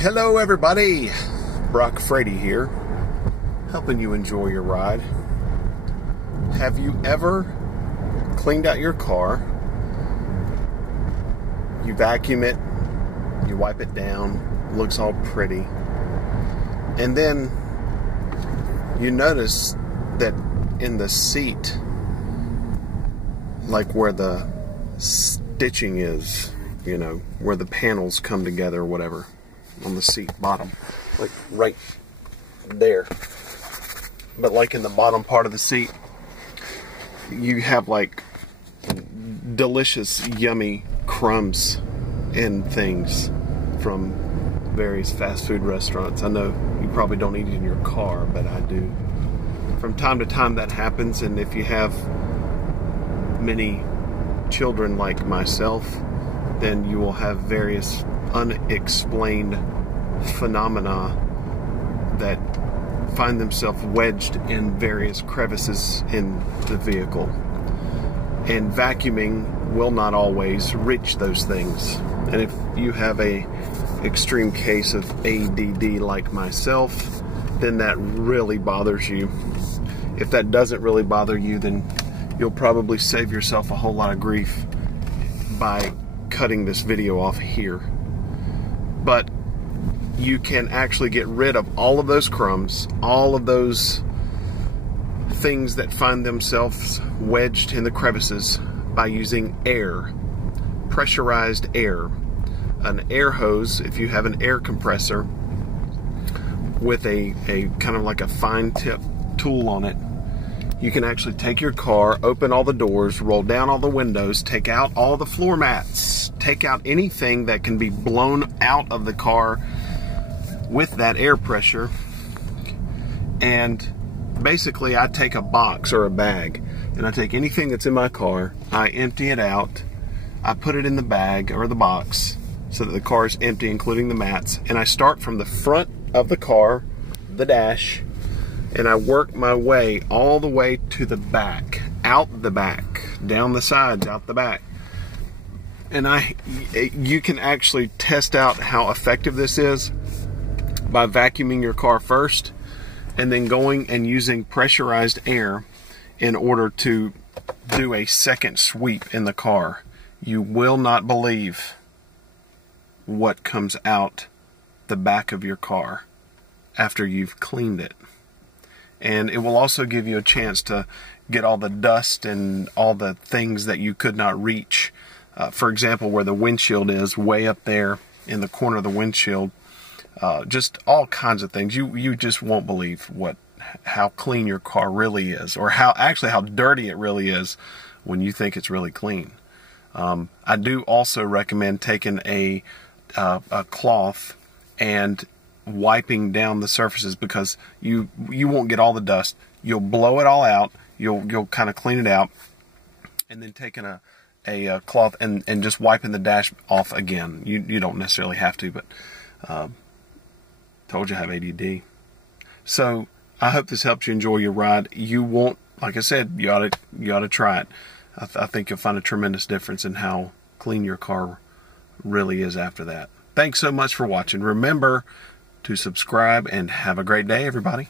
Hello everybody, Brock Frady here, helping you enjoy your ride. Have you ever cleaned out your car, you vacuum it, you wipe it down, looks all pretty, and then you notice that in the seat, like where the stitching is, you know, where the panels come together or whatever, on the seat bottom, like right there, but like in the bottom part of the seat you have like delicious yummy crumbs and things from various fast food restaurants. I know you probably don't eat it in your car, but I do. From time to time that happens, and if you have many children like myself, then you will have various unexplained phenomena that find themselves wedged in various crevices in the vehicle. And vacuuming will not always reach those things. And if you have a extreme case of ADD like myself, then that really bothers you. If that doesn't really bother you, then you'll probably save yourself a whole lot of grief by cutting this video off here. But you can actually get rid of all of those crumbs, all of those things that find themselves wedged in the crevices by using air, pressurized air. An air hose, if you have an air compressor with a kind of like a fine tip tool on it, you can actually take your car, open all the doors, roll down all the windows, take out all the floor mats, take out anything that can be blown out of the car with that air pressure. And basically I take a box or a bag and I take anything that's in my car, I empty it out, I put it in the bag or the box so that the car is empty, including the mats, and I start from the front of the car, the dash, and I work my way all the way to the back, out the back, down the sides, out the back. And you can actually test out how effective this is by vacuuming your car first and then going and using pressurized air in order to do a second sweep in the car. You will not believe what comes out the back of your car after you've cleaned it. And it will also give you a chance to get all the dust and all the things that you could not reach. For example, where the windshield is, way up there in the corner of the windshield. Just all kinds of things. You just won't believe how clean your car really is, or how dirty it really is when you think it's really clean. I do also recommend taking a cloth and wiping down the surfaces, because you won't get all the dust. You'll blow it all out. You'll kind of clean it out, and then taking a cloth and just wiping the dash off again. You don't necessarily have to, but told you I have ADD. So I hope this helps you enjoy your ride. You won't, like I said, you ought to try it. I think you'll find a tremendous difference in how clean your car really is after that. Thanks so much for watching. Remember to subscribe, and have a great day, everybody.